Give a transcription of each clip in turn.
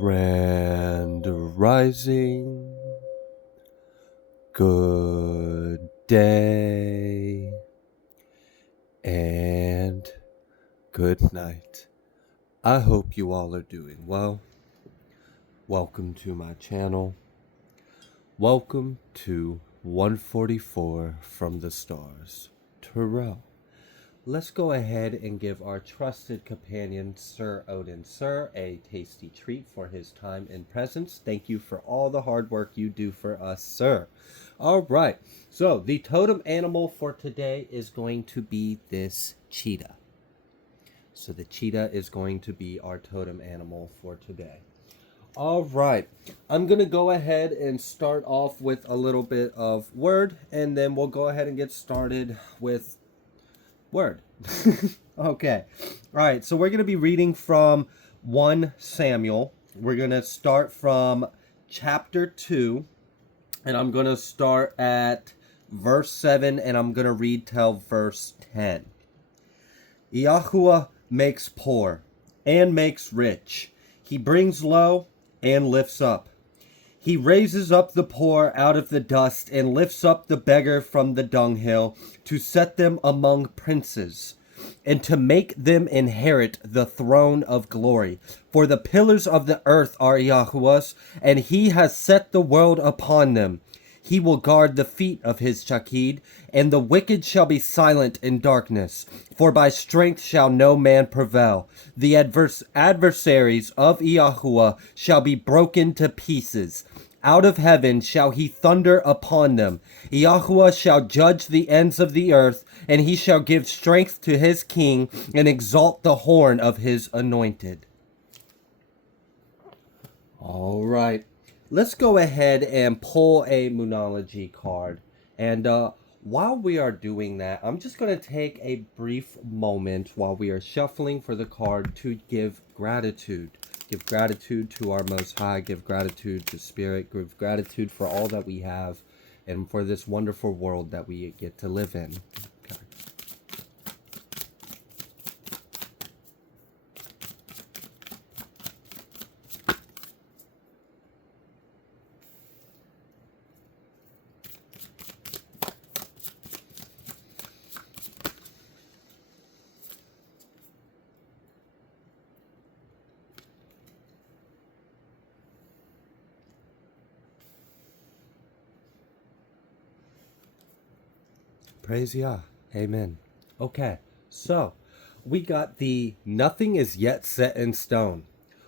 Grand Rising, good day, and good night. I hope you all are doing well. Welcome to my channel. Welcome to 144 from the Stars, Terrell. Let's go ahead and give our trusted companion, Sir Odin, Sir, a tasty treat for his time and presence. Thank you for all the hard work you do for us, sir. All right, so the totem animal for today is going to be this cheetah. So the cheetah is going to be our totem animal for today. All right, I'm going to go ahead and start off with a little bit of word, and then we'll go ahead and get started with word. Okay. All right. So we're going to be reading from 1 Samuel. We're going to start from chapter 2. And I'm going to start at verse 7. And I'm going to read till verse 10. Yahuwah makes poor and makes rich. He brings low and lifts up. He raises up the poor out of the dust and lifts up the beggar from the dunghill to set them among princes and to make them inherit the throne of glory. For the pillars of the earth are Yahuwah's, and he has set the world upon them. He will guard the feet of his chakid, and the wicked shall be silent in darkness. For by strength shall no man prevail. The adversaries of Yahuwah shall be broken to pieces. Out of heaven shall he thunder upon them. Yahuwah shall judge the ends of the earth, and he shall give strength to his king, and exalt the horn of his anointed. All right. Let's go ahead and pull a Moonology card. And while we are doing that, I'm just going to take a brief moment while we are shuffling for the card to give gratitude. Give gratitude to our Most High. Give gratitude to Spirit. Give gratitude for all that we have and for this wonderful world that we get to live in. Okay. Praise Yah. Amen. Okay, so we got the nothing is yet set in stone.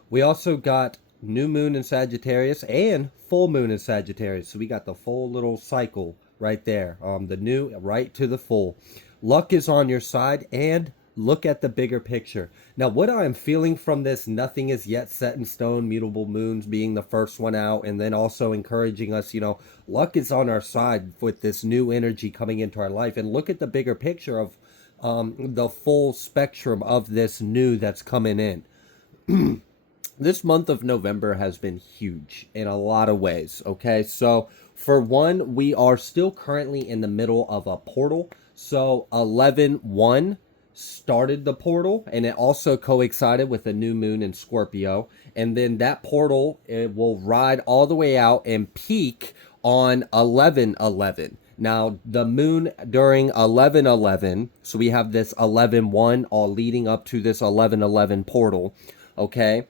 We also got new moon in Sagittarius and full moon in Sagittarius. So we got the full little cycle right there. The new right to the full. Luck is on your side, and look at the bigger picture. Now, what I am feeling from this nothing is yet set in stone, mutable moons being the first one out, and then also encouraging us, luck is on our side with this new energy coming into our life. And look at the bigger picture of the full spectrum of this new that's coming in. This month of November has been huge in a lot of ways, okay? So, for one, we are still currently in the middle of a portal. So, 11/1 started the portal, and it also coincided with a new moon in Scorpio. And then that portal, it will ride all the way out and peak on 11/11. Now, the moon during 11/11, so we have this 11/1 all leading up to this 11/11 portal, okay?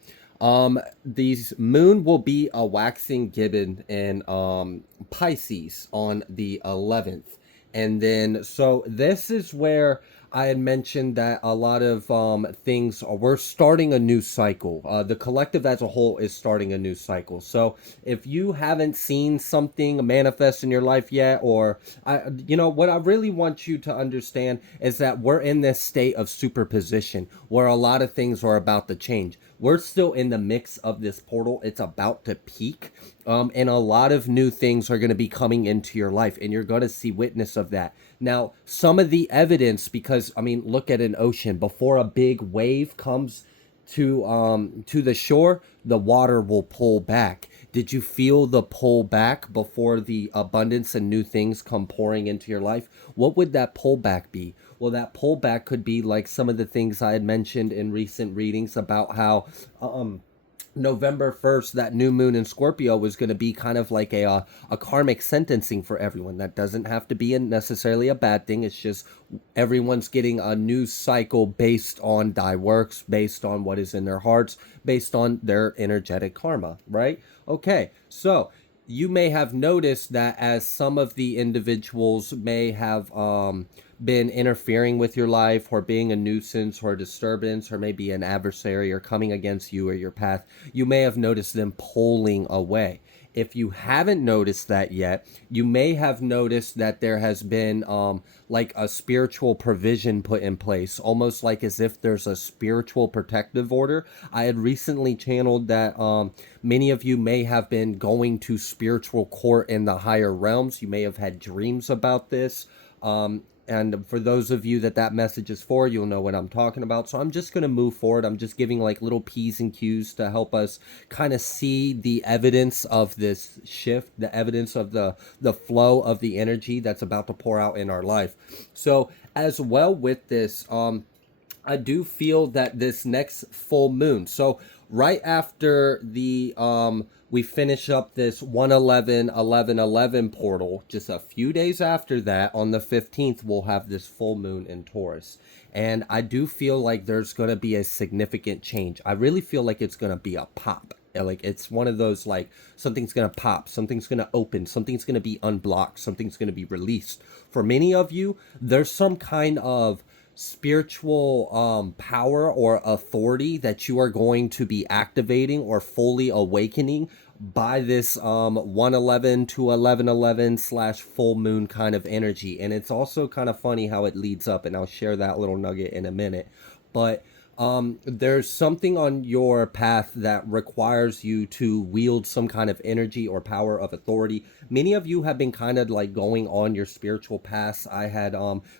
These moon will be a waxing gibbon in Pisces on the 11th. And then, so this is where I had mentioned that a lot of things we're starting a new cycle. The collective as a whole is starting a new cycle. So if you haven't seen something manifest in your life yet, or what I really want you to understand is that we're in this state of superposition where a lot of things are about to change. We're still in the mix of this portal. It's about to peak. And a lot of new things are going to be coming into your life, and you're going to see witness of that. Now, some of the evidence, because, look at an ocean. Before a big wave comes to the shore, the water will pull back. Did you feel the pull back before the abundance and new things come pouring into your life? What would that pullback be? Well, that pullback could be like some of the things I had mentioned in recent readings about how November 1st, that new moon in Scorpio was going to be kind of like a karmic sentencing for everyone. That doesn't have to be necessarily a bad thing. It's just everyone's getting a new cycle based on thy works, based on what is in their hearts, based on their energetic karma, right? Okay, so you may have noticed that as some of the individuals may have been interfering with your life or being a nuisance or a disturbance or maybe an adversary or coming against you or your path, you may have noticed them pulling away. If you haven't noticed that yet, you may have noticed that there has been like a spiritual provision put in place, almost like as if there's a spiritual protective order. I had recently channeled that many of you may have been going to spiritual court in the higher realms. You may have had dreams about this. And for those of you that that message is for, you'll know what I'm talking about. So I'm just going to move forward. I'm just giving like little P's and Q's to help us kind of see the evidence of this shift, the evidence of the flow of the energy that's about to pour out in our life. So as well with this, I do feel that this next full moon, so right after the we finish up this 111 portal, just a few days after that, on the 15th, we'll have this full moon in Taurus. And I do feel like there's going to be a significant change. I really feel like it's going to be a pop. Like it's one of those, like something's going to pop, something's going to open, something's going to be unblocked, something's going to be released. For many of you, there's some kind of spiritual power or authority that you are going to be activating or fully awakening by this 111 to 1111 slash full moon kind of energy. And it's also kind of funny how it leads up, and I'll share that little nugget in a minute. But there's something on your path that requires you to wield some kind of energy or power of authority. Many of you have been kind of like going on your spiritual paths. I had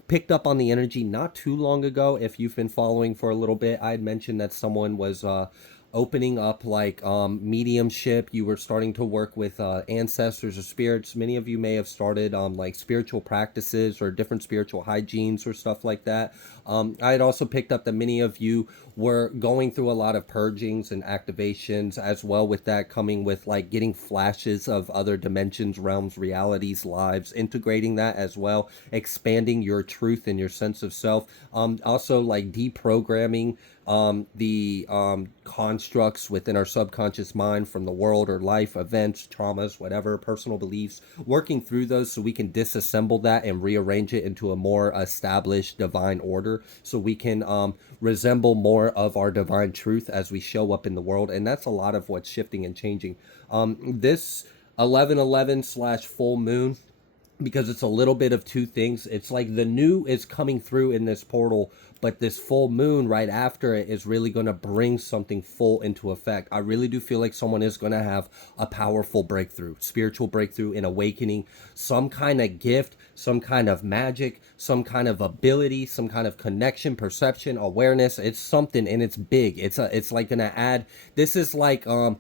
picked up on the energy not too long ago. If you've been following for a little bit, I had mentioned that someone was opening up like mediumship. You were starting to work with ancestors or spirits. Many of you may have started like spiritual practices or different spiritual hygienes or stuff like that. I had also picked up that many of you were going through a lot of purgings and activations, as well with that coming with like getting flashes of other dimensions, realms, realities, lives, integrating that as well, expanding your truth and your sense of self. Also like deprogramming the constructs within our subconscious mind from the world or life events, traumas, whatever, personal beliefs, working through those so we can disassemble that and rearrange it into a more established divine order, so we can resemble more of our divine truth as we show up in the world. And that's a lot of what's shifting and changing. This 1111 slash full moon, because it's a little bit of two things. It's like the new is coming through in this portal, but this full moon right after it is really going to bring something full into effect. I really do feel like someone is going to have a powerful breakthrough, spiritual breakthrough, an awakening, some kind of gift, some kind of magic, some kind of ability, some kind of connection, perception, awareness. It's something, and it's big. It's like going to add, this is like a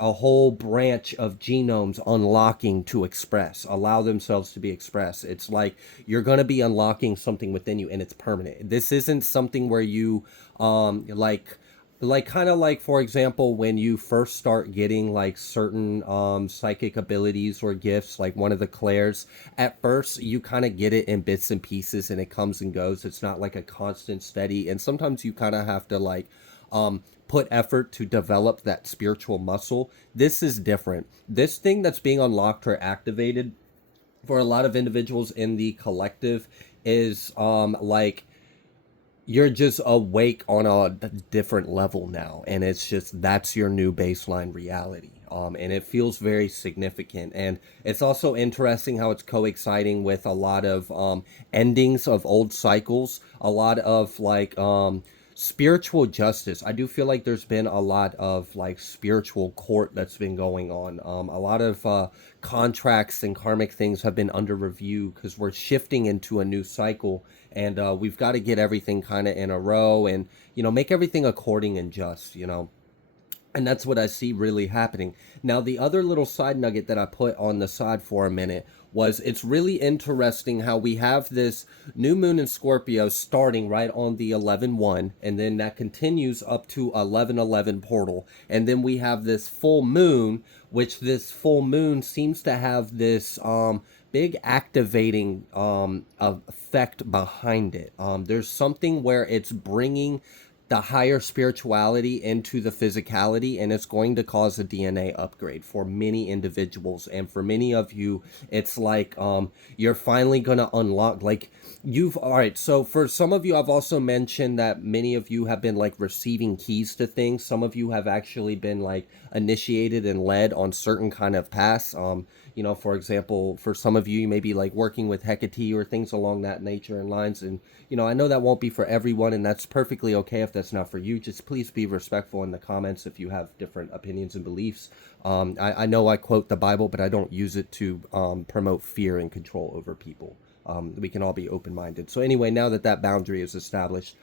whole branch of genomes unlocking to express, allow themselves to be expressed. It's like you're going to be unlocking something within you, and it's permanent. This isn't something where you like kind of like, for example, when you first start getting like certain psychic abilities or gifts, like one of the clairs, at first you kind of get it in bits and pieces and it comes and goes. It's not like a constant steady, and sometimes you kind of have to like put effort to develop that spiritual muscle. This is different. This thing that's being unlocked or activated for a lot of individuals in the collective is like you're just awake on a different level now, and it's just that's your new baseline reality. And it feels very significant, and it's also interesting how it's coexisting with a lot of endings of old cycles, a lot of like spiritual justice. I do feel like there's been a lot of like spiritual court that's been going on. A lot of contracts and karmic things have been under review because we're shifting into a new cycle, and we've got to get everything kind of in a row and, you know, make everything according and just, you know. And that's what I see really happening. Now, the other little side nugget that I put on the side for a minute was it's really interesting how we have this new moon in Scorpio starting right on the 11/1, and then that continues up to 11/11 portal. And then we have this full moon, which this full moon seems to have this big activating effect behind it. There's something where it's bringing the higher spirituality into the physicality, and it's going to cause a DNA upgrade for many individuals. And for many of you, it's like you're finally going to unlock, like, you've all right. So for some of you, I've also mentioned that many of you have been like receiving keys to things. Some of you have actually been like initiated and led on certain kind of paths. For example, for some of you, you may be like working with Hecate or things along that nature and lines. And I know that won't be for everyone, and that's perfectly okay if that's not for you. Just please be respectful in the comments if you have different opinions and beliefs. I know I quote the Bible, but I don't use it to promote fear and control over people. We can all be open-minded. So anyway, now that that boundary is established,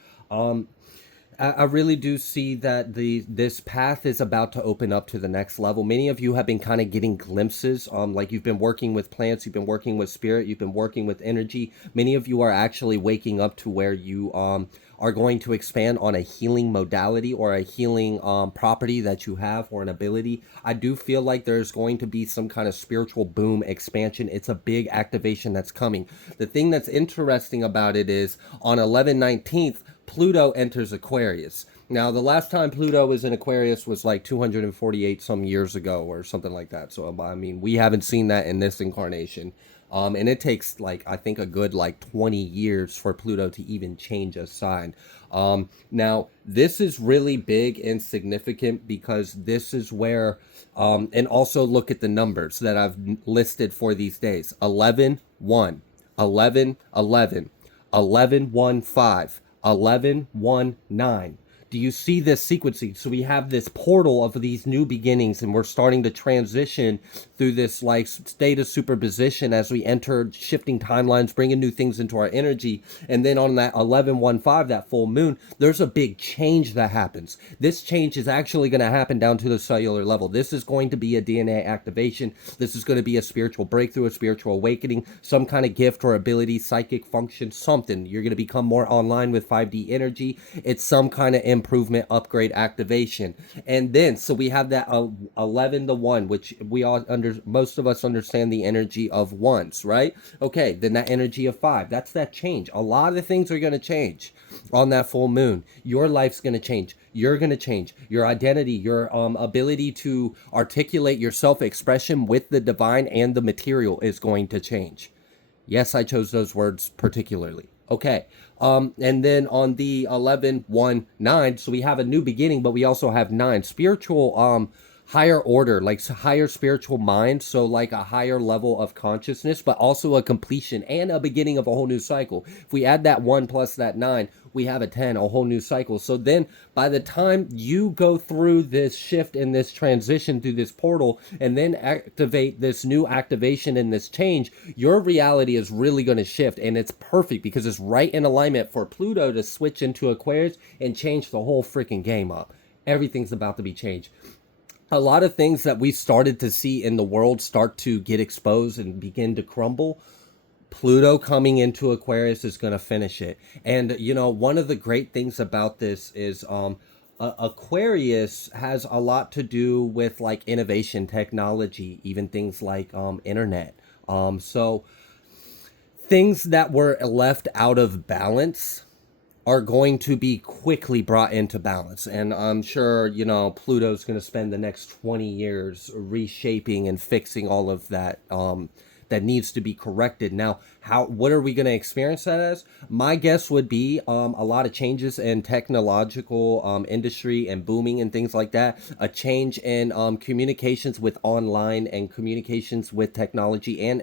I really do see that this path is about to open up to the next level. Many of you have been kind of getting glimpses. Like you've been working with plants, you've been working with spirit, you've been working with energy. Many of you are actually waking up to where you are going to expand on a healing modality or a healing property that you have, or an ability. I do feel like there's going to be some kind of spiritual boom expansion. It's a big activation that's coming. The thing that's interesting about it is on 11/19th, Pluto enters Aquarius. Now, the last time Pluto was in Aquarius was like 248 some years ago or something like that. So, I mean, we haven't seen that in this incarnation. And it takes like, I think, a good like 20 years for Pluto to even change a sign. Now, this is really big and significant because this is where, and also look at the numbers that I've listed for these days: 11/1, 11/11, 11/1/5. 11/1/9. Do you see this sequencing? So we have this portal of these new beginnings, and we're starting to transition through this like state of superposition as we enter shifting timelines, bringing new things into our energy. And then on that 11/1/5, that full moon, there's a big change that happens. This change is actually going to happen down to the cellular level. This is going to be a DNA activation. This is going to be a spiritual breakthrough, a spiritual awakening, some kind of gift or ability, psychic function, something. You're going to become more online with 5D energy. It's some kind of improvement, upgrade, activation. And then so we have that 11/1, which we all most of us understand the energy of ones, right? Okay, then that energy of 5, that's that change. A lot of things are going to change on that full moon. Your life's going to change. You're going to change. Your identity, your ability to articulate your self-expression with the divine and the material is going to change. Yes, I chose those words particularly. Okay. And then on the 11/1/9, so we have a new beginning, but we also have 9 spiritual, higher order, like higher spiritual mind. So like a higher level of consciousness, but also a completion and a beginning of a whole new cycle. If we add that 1 plus that 9, we have a 10, a whole new cycle. So then by the time you go through this shift and this transition through this portal and then activate this new activation and this change, your reality is really going to shift. And it's perfect because it's right in alignment for Pluto to switch into Aquarius and change the whole freaking game up. Everything's about to be changed. A lot of things that we started to see in the world start to get exposed and begin to crumble. Pluto coming into Aquarius is going to finish it. And, one of the great things about this is Aquarius has a lot to do with like innovation, technology, even things like internet. So things that were left out of balance are going to be quickly brought into balance. And I'm sure, Pluto's going to spend the next 20 years reshaping and fixing all of that that needs to be corrected. Now, what are we going to experience that as? My guess would be a lot of changes in technological industry and booming and things like that. A change in communications with online and communications with technology and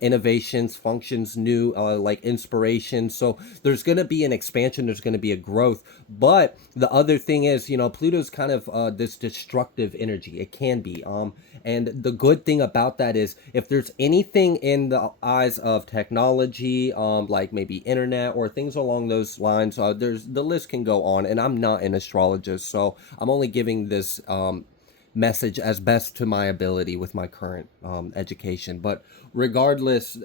innovations, functions, new like inspiration. So there's going to be an expansion. There's going to be a growth. But the other thing is, Pluto's kind of this destructive energy. It can be. And the good thing about that is if there's anything in the eyes of technology, like maybe internet or things along those lines, the list can go on. And I'm not an astrologist, so I'm only giving this message as best to my ability with my current education. But regardless,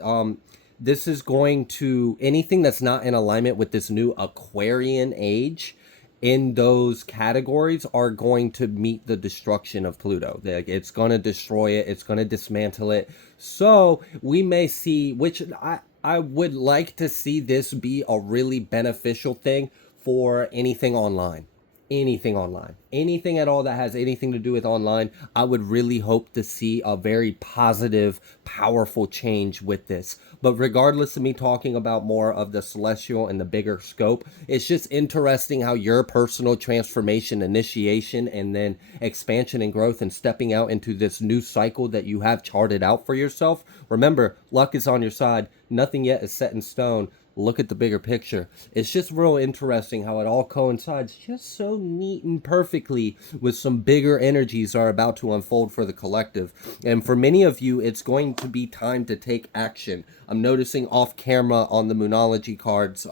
this is going to anything that's not in alignment with this new Aquarian age in those categories are going to meet the destruction of Pluto. It's going to destroy it. It's going to dismantle it. So we may see, which I would like to see this be a really beneficial thing for anything online, anything at all that has anything to do with online. I would really hope to see a very positive, powerful change with this. But regardless of me talking about more of the celestial and the bigger scope, it's just interesting how your personal transformation, initiation, and then expansion and growth and stepping out into this new cycle that you have charted out for yourself. Remember, luck is on your side. Nothing yet is set in stone. Look at the bigger picture. It's just real interesting how it all coincides just so neat and perfectly with some bigger energies are about to unfold for the collective. And for many of you, it's going to be time to take action. I'm noticing off camera on the Moonology cards,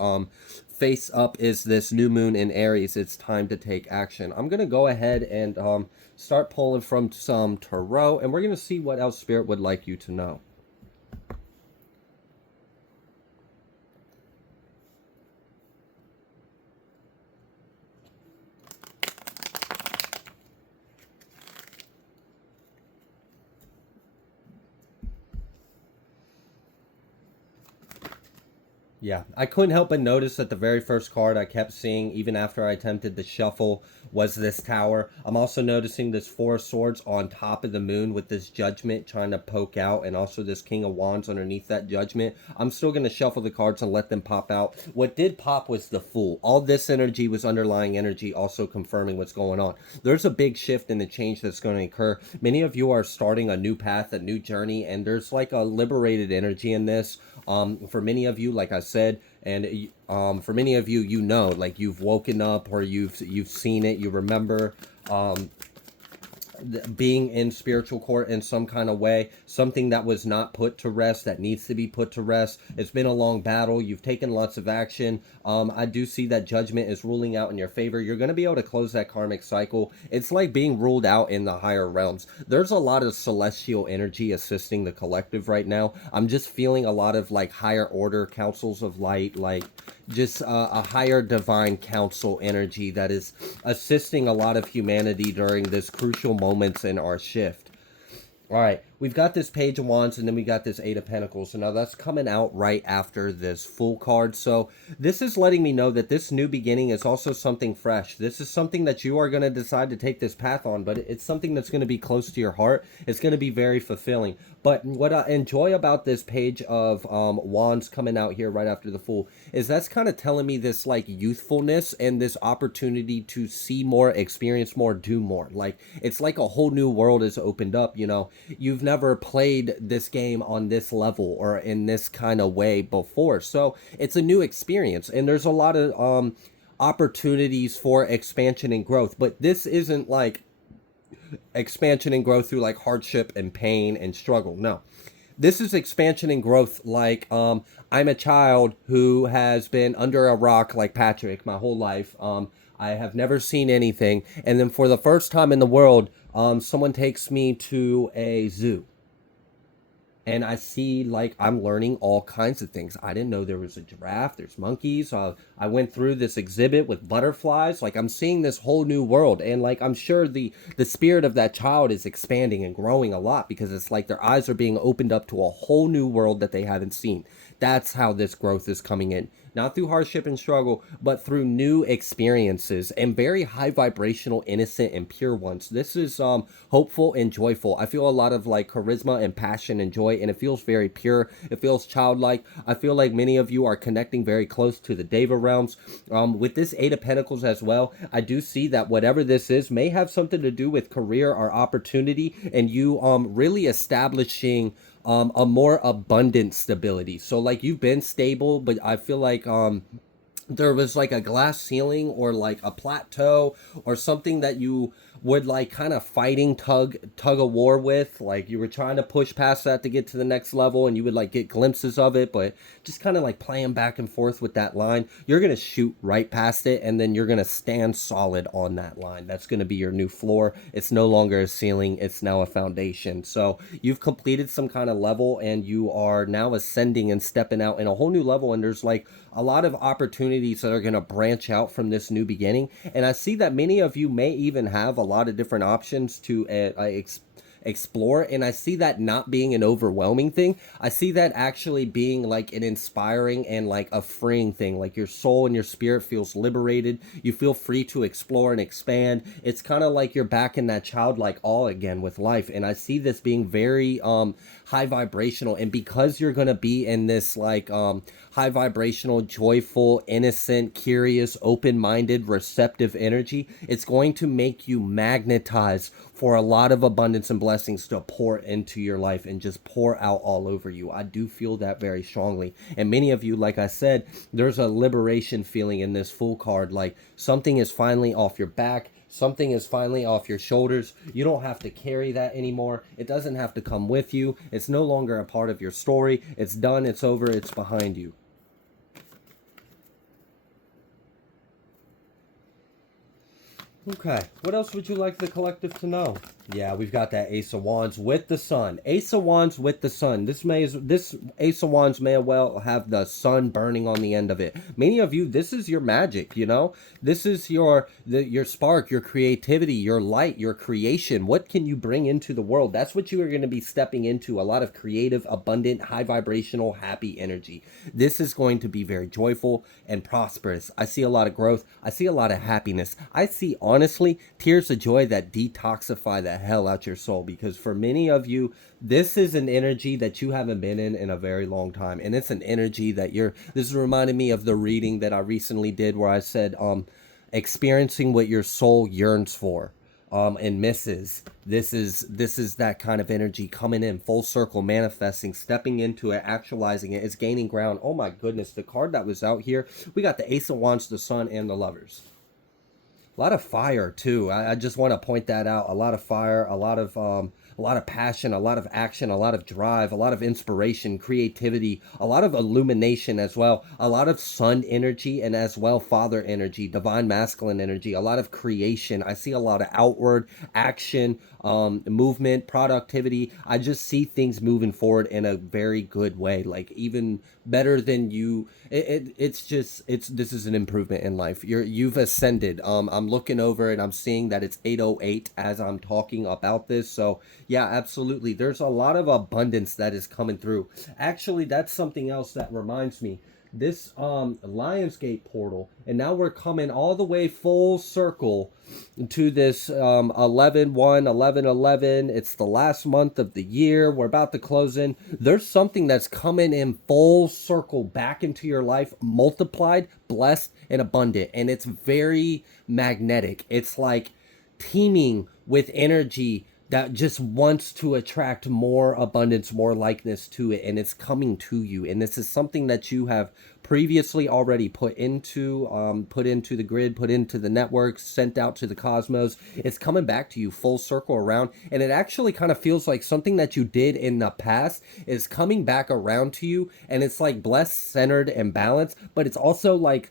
face up is this new moon in Aries. It's time to take action. I'm going to go ahead and start pulling from some tarot, and we're going to see what else Spirit would like you to know. Yeah, I couldn't help but notice that the very first card I kept seeing, even after I attempted to shuffle, was this tower. I'm also noticing this Four of Swords on top of the moon with this Judgment trying to poke out, and also this King of Wands underneath that Judgment. I'm still going to shuffle the cards and let them pop out. What did pop was the Fool. All this energy was underlying energy, also confirming what's going on. There's a big shift in the change that's going to occur. Many of you are starting a new path, a new journey, and there's like a liberated energy in this. For many of you, like I said, and for many of you, you know, like you've woken up or you've seen it, you remember being in spiritual court in some kind of way, something that was not put to rest that needs to be put to rest. It's been a long battle. You've taken lots of action. I do see that Judgment is ruling out in your favor. You're going to be able to close that karmic cycle. It's like being ruled out in the higher realms. There's a lot of celestial energy assisting the collective right now. I'm just feeling a lot of like higher order councils of light, like just a higher divine council energy that is assisting a lot of humanity during this crucial moments in our shift. All right, we've got this Page of Wands, and then we got this Eight of Pentacles. So now that's coming out right after this Fool card. So this is letting me know that this new beginning is also something fresh. This is something that you are going to decide to take this path on, but it's something that's going to be close to your heart. It's going to be very fulfilling. But what I enjoy about this Page of Wands coming out here right after the Fool is that's kind of telling me this like youthfulness and this opportunity to see more, experience more, do more. Like it's like a whole new world is opened up, you know. You've never played this game on this level or in this kind of way before. So it's a new experience, and there's a lot of opportunities for expansion and growth. But this isn't like expansion and growth through like hardship and pain and struggle. No. This is expansion and growth like I'm a child who has been under a rock like Patrick my whole life. I have never seen anything, and then for the first time in the world, someone takes me to a zoo. And I see, like, I'm learning all kinds of things. I didn't know there was a giraffe. There's monkeys. I went through this exhibit with butterflies. Like, I'm seeing this whole new world. And, like, I'm sure the spirit of that child is expanding and growing a lot because it's like their eyes are being opened up to a whole new world that they haven't seen. That's how this growth is coming in. Not through hardship and struggle, but through new experiences and very high vibrational, innocent, and pure ones. This is hopeful and joyful. I feel a lot of like charisma and passion and joy, and it feels very pure. It feels childlike. I feel like many of you are connecting very close to the Deva realms. With this Eight of Pentacles as well, I do see that whatever this is may have something to do with career or opportunity, and you really establishing a more abundant stability. So like you've been stable, but I feel like there was like a glass ceiling or like a plateau or something that you would like kind of fighting tug of war with, like you were trying to push past that to get to the next level, and you would like get glimpses of it, but just kind of like playing back and forth with that line. You're going to shoot right past it, and then you're going to stand solid on that line. That's going to be your new floor. It's no longer a ceiling, it's now a foundation. So you've completed some kind of level, and you are now ascending and stepping out in a whole new level, and there's like a lot of opportunities that are going to branch out from this new beginning. And I see that many of you may even have a lot of different options to explore, and I see that not being an overwhelming thing. I see that actually being like an inspiring and like a freeing thing. Like your soul and your spirit feels liberated. You feel free to explore and expand. It's kind of like you're back in that childlike awe again with life, and I see this being very high vibrational. And because you're going to be in this like high vibrational, joyful, innocent, curious, open-minded, receptive energy, it's going to make you magnetize for a lot of abundance and blessings to pour into your life and just pour out all over you. I do feel that very strongly. And many of you, like I said, there's a liberation feeling in this Fool card. Like something is finally off your back. Something is finally off your shoulders. You don't have to carry that anymore. It doesn't have to come with you. It's no longer a part of your story. It's done. It's over. It's behind you. Okay, what else would you like the collective to know? Yeah, we've got that Ace of Wands with the Sun. Ace of Wands with the Sun. This Ace of Wands may well have the sun burning on the end of it. Many of you, this is your magic, you know? This is your spark, your creativity, your light, your creation. What can you bring into the world? That's what you are going to be stepping into. A lot of creative, abundant, high vibrational, happy energy. This is going to be very joyful and prosperous. I see a lot of growth. I see a lot of happiness. I see, honestly, tears of joy that detoxify the hell out your soul, because for many of you, this is an energy that you haven't been in a very long time, and it's an energy that this is reminding me of the reading that I recently did where I said experiencing what your soul yearns for and misses. This is that kind of energy coming in full circle, manifesting, stepping into it, actualizing it. It's gaining ground. Oh my goodness, the card that was out here, we got the Ace of Wands, the Sun, and the Lovers. A lot of fire too. I just want to point that out. A lot of fire, a lot of passion, a lot of action, a lot of drive, a lot of inspiration, creativity, a lot of illumination as well. A lot of sun energy, and as well father energy, divine masculine energy, a lot of creation. I see a lot of outward action, movement, productivity. I just see things moving forward in a very good way, like even better than you. This is an improvement in life. You've ascended. I'm looking over and I'm seeing that it's 8:08 as I'm talking about this. So yeah, absolutely. There's a lot of abundance that is coming through. Actually, that's something else that reminds me. This Lionsgate portal, and now we're coming all the way full circle to this 11/1, 11/11. It's the last month of the year. We're about to close in. There's something that's coming in full circle back into your life, multiplied, blessed, and abundant. And it's very magnetic. It's like teeming with energy that just wants to attract more abundance, more likeness to it, and it's coming to you. And this is something that you have previously already put into the grid, put into the network, sent out to the cosmos. It's coming back to you full circle around, and it actually kind of feels like something that you did in the past is coming back around to you, and it's like blessed, centered, and balanced, but it's also like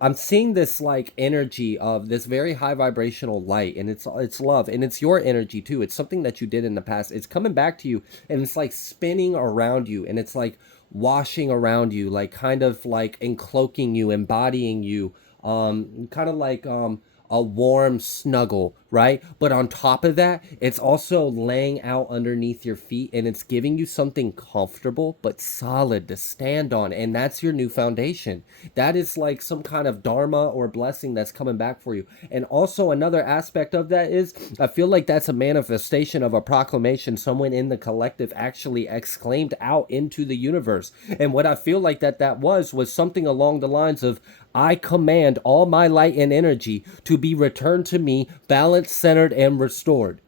I'm seeing this like energy of this very high vibrational light, and it's love, and it's your energy too. It's something that you did in the past. It's coming back to you, and it's like spinning around you, and it's like washing around you, like kind of like encloaking you, embodying you, kind of like a warm snuggle, right? But on top of that, it's also laying out underneath your feet, and it's giving you something comfortable but solid to stand on, and that's your new foundation. That is like some kind of dharma or blessing that's coming back for you. And also another aspect of that is I feel like that's a manifestation of a proclamation someone in the collective actually exclaimed out into the universe. And what I feel like that was something along the lines of, I command all my light and energy to be returned to me, balanced, centered, and restored.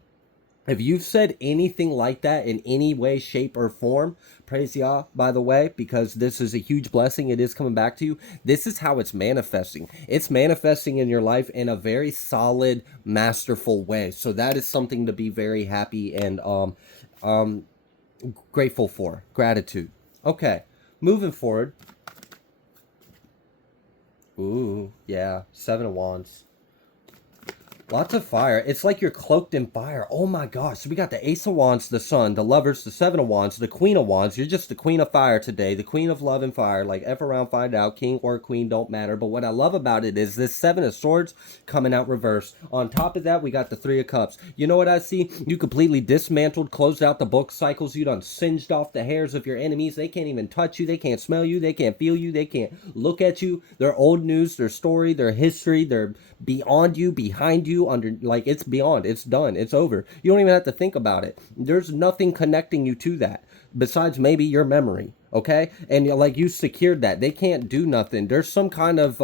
If you've said anything like that in any way, shape, or form, praise Yah, by the way, because this is a huge blessing. It is coming back to you. This is how it's manifesting. It's manifesting in your life in a very solid, masterful way. So that is something to be very happy and um, grateful for. Gratitude. Okay, moving forward. Ooh, yeah, Seven of Wands. Lots of fire. It's like you're cloaked in fire. Oh my gosh. So we got the Ace of Wands, the Sun, the Lovers, the Seven of Wands, the Queen of Wands. You're just the Queen of Fire today. The Queen of Love and Fire. Like F around, find out. King or Queen, don't matter. But what I love about it is this Seven of Swords coming out reverse. On top of that, we got the Three of Cups. You know what I see? You completely dismantled, closed out the book cycles. You done singed off the hairs of your enemies. They can't even touch you. They can't smell you. They can't feel you. They can't look at you. Their old news, their story, their history, their beyond you, behind you, under, like, it's beyond, it's done, it's over. You don't even have to think about it. There's nothing connecting you to that besides maybe your memory. Okay, and like you secured that. They can't do nothing. There's some kind of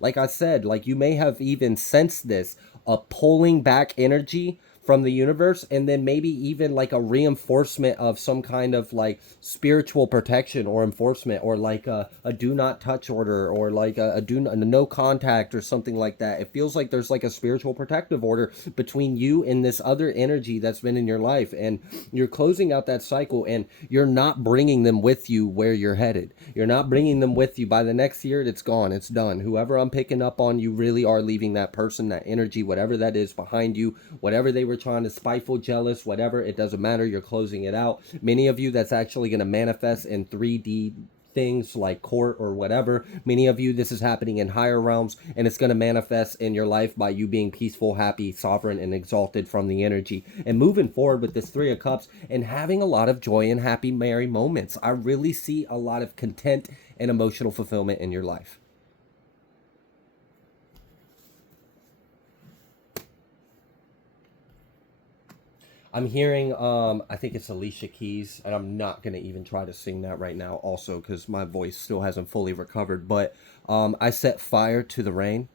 like I said, like you may have even sensed this, a pulling back energy from the universe, and then maybe even like a reinforcement of some kind of like spiritual protection or enforcement, or like a do not touch order, or like a no contact or something like that. It feels like there's like a spiritual protective order between you and this other energy that's been in your life, and you're closing out that cycle, and you're not bringing them with you where you're headed. You're not bringing them with you. By the next year, it's gone, it's done. Whoever I'm picking up on, you really are leaving that person, that energy, whatever that is behind you, whatever they were trying to, spiteful, jealous, whatever, it doesn't matter. You're closing it out. Many of you, that's actually going to manifest in 3D things like court or whatever. Many of you, this is happening in higher realms, and it's going to manifest in your life by you being peaceful, happy, sovereign, and exalted from the energy, and moving forward with this Three of Cups and having a lot of joy and happy, merry moments. I really see a lot of content and emotional fulfillment in your life. I'm hearing, I think it's Alicia Keys, and I'm not going to even try to sing that right now also because my voice still hasn't fully recovered. But I set fire to the rain,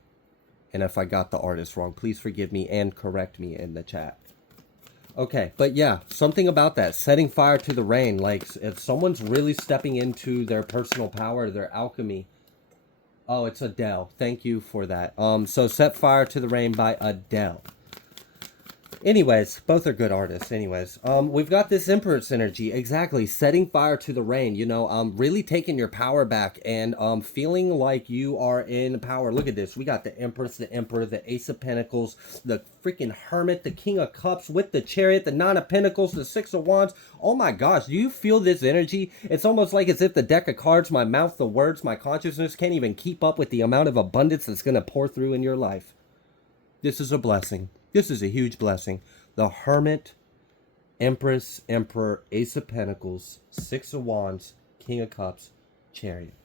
and if I got the artist wrong, please forgive me and correct me in the chat. Okay, but yeah, something about that, setting fire to the rain, like if someone's really stepping into their personal power, their alchemy. Oh, it's Adele. Thank you for that. So Set Fire to the Rain by Adele. Anyways, both are good artists. Anyways, we've got this Empress energy, exactly, setting fire to the rain. You know, really taking your power back and feeling like you are in power. Look at this. We got the Empress, the Emperor, the Ace of Pentacles, the freaking Hermit, the King of Cups with the Chariot, the Nine of Pentacles, the Six of Wands. Oh my gosh, do you feel this energy? It's almost like as if the deck of cards, my mouth, the words, my consciousness can't even keep up with the amount of abundance that's going to pour through in your life. This is a blessing. This is a huge blessing. The Hermit, Empress, Emperor, Ace of Pentacles, Six of Wands, King of Cups, Chariot.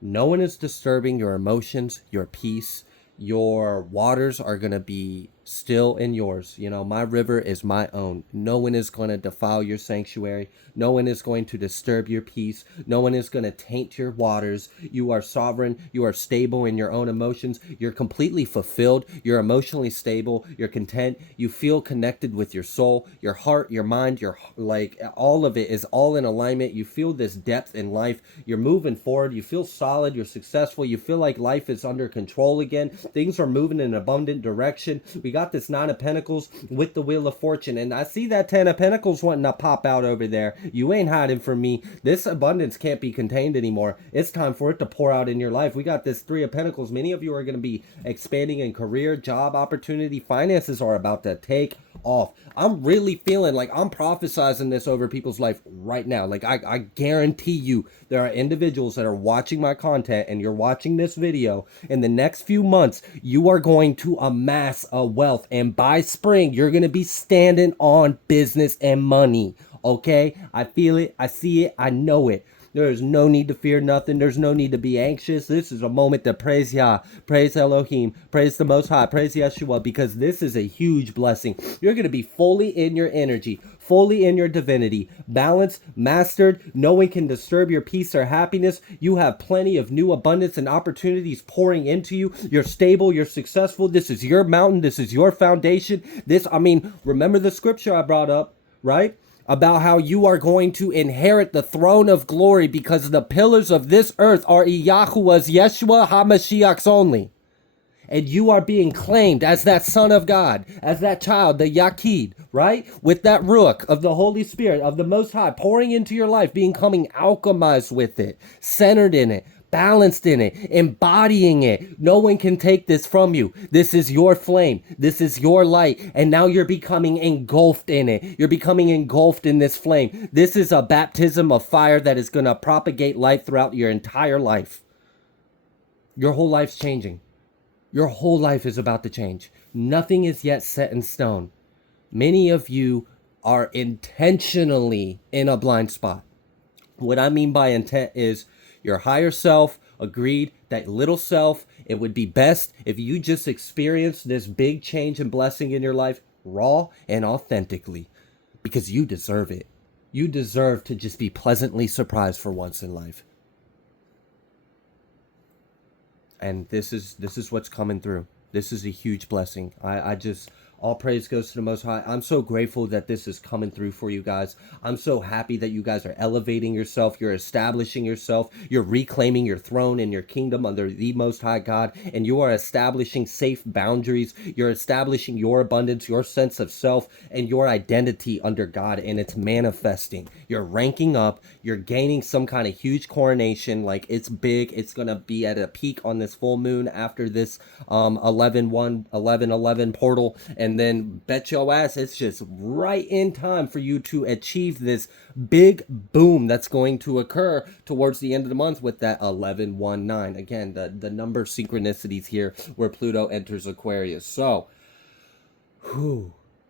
No one is disturbing your emotions, your peace. Your waters are going to be still in yours. You know, my river is my own. No one is going to defile your sanctuary. No one is going to disturb your peace. No one is going to taint your waters. You are sovereign. You are stable in your own emotions. You're completely fulfilled. You're emotionally stable. You're content. You feel connected with your soul, your heart, your mind, your, like, all of it is all in alignment. You feel this depth in life. You're moving forward. You feel solid. You're successful. You feel like life is under control again. Things are moving in an abundant direction. We got this Nine of Pentacles with the Wheel of Fortune, and I see that Ten of Pentacles wanting to pop out over there. You ain't hiding from me. This abundance can't be contained anymore. It's time for it to pour out in your life. We got this Three of Pentacles. Many of you are going to be expanding in career, job opportunity. Finances are about to take off. I'm really feeling like I'm prophesizing this over people's life right now. Like I guarantee you there are individuals that are watching my content, and you're watching this video. In the next few months, you are going to amass a wealth, and by spring, you're going to be standing on business and money. Okay? I feel it. I see it. I know it. There is no need to fear nothing. There's no need to be anxious. This is a moment to praise Yah, praise Elohim, praise the Most High, praise Yeshua, because this is a huge blessing. You're going to be fully in your energy, fully in your divinity, balanced, mastered. No one can disturb your peace or happiness. You have plenty of new abundance and opportunities pouring into you. You're stable. You're successful. This is your mountain. This is your foundation. Remember the scripture I brought up, right? About how you are going to inherit the throne of glory because the pillars of this earth are Yahuwah's Yeshua HaMashiach's only. And you are being claimed as that son of God, as that child, the Yaqid, right? With that Ruach of the Holy Spirit, of the Most High, pouring into your life, becoming alchemized with it, centered in it, balanced in it, embodying it. No one can take this from you. This is your flame. This is your light. And now you're becoming engulfed in it. You're becoming engulfed in this flame. This is a baptism of fire that is going to propagate light throughout your entire life. Your whole life's changing. Your whole life is about to change. Nothing is yet set in stone. Many of you are intentionally in a blind spot. What I mean by intent is your higher self agreed that little self, it would be best if you just experience this big change and blessing in your life raw and authentically, because you deserve it. You deserve to just be pleasantly surprised for once in life. And this is what's coming through. This is a huge blessing. All praise goes to the Most High. I'm so grateful that this is coming through for you guys. I'm so happy that you guys are elevating yourself. You're establishing yourself. You're reclaiming your throne and your kingdom under the Most High God. And you are establishing safe boundaries. You're establishing your abundance, your sense of self, and your identity under God. And it's manifesting. You're ranking up. You're gaining some kind of huge coronation. Like, it's big. It's going to be at a peak on this full moon after this 11/1/11/11 portal. And then bet your ass it's just right in time for you to achieve this big boom that's going to occur towards the end of the month with that 11/1/9. Again, the number synchronicities here where Pluto enters Aquarius. So,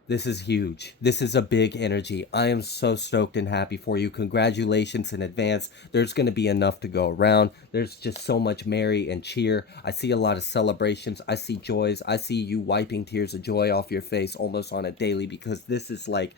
this is huge. This is a big energy. I am so stoked and happy for you. Congratulations in advance. There's going to be enough to go around. There's just so much merry and cheer. I see a lot of celebrations. I see joys. I see you wiping tears of joy off your face almost on a daily, because this is like,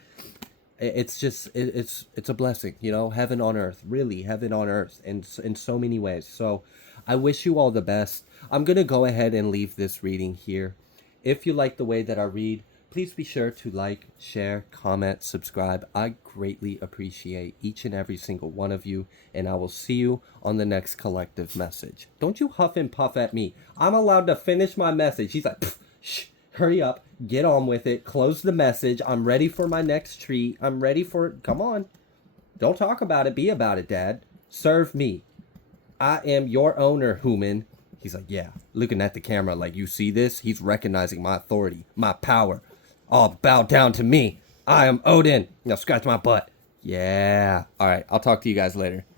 it's a blessing, you know, heaven on earth, really heaven on earth in so many ways. So I wish you all the best. I'm going to go ahead and leave this reading here. If you like the way that I read, please be sure to like, share, comment, subscribe. I greatly appreciate each and every single one of you, and I will see you on the next collective message. Don't you huff and puff at me. I'm allowed to finish my message. He's like, shh, hurry up, get on with it, close the message. I'm ready for my next treat. I'm ready for it. Come on. Don't talk about it. Be about it, Dad. Serve me. I am your owner, human. He's like, yeah, looking at the camera like, you see this? He's recognizing my authority, my power. All bow down to me. I am Odin. Now scratch my butt. Yeah. All right. I'll talk to you guys later.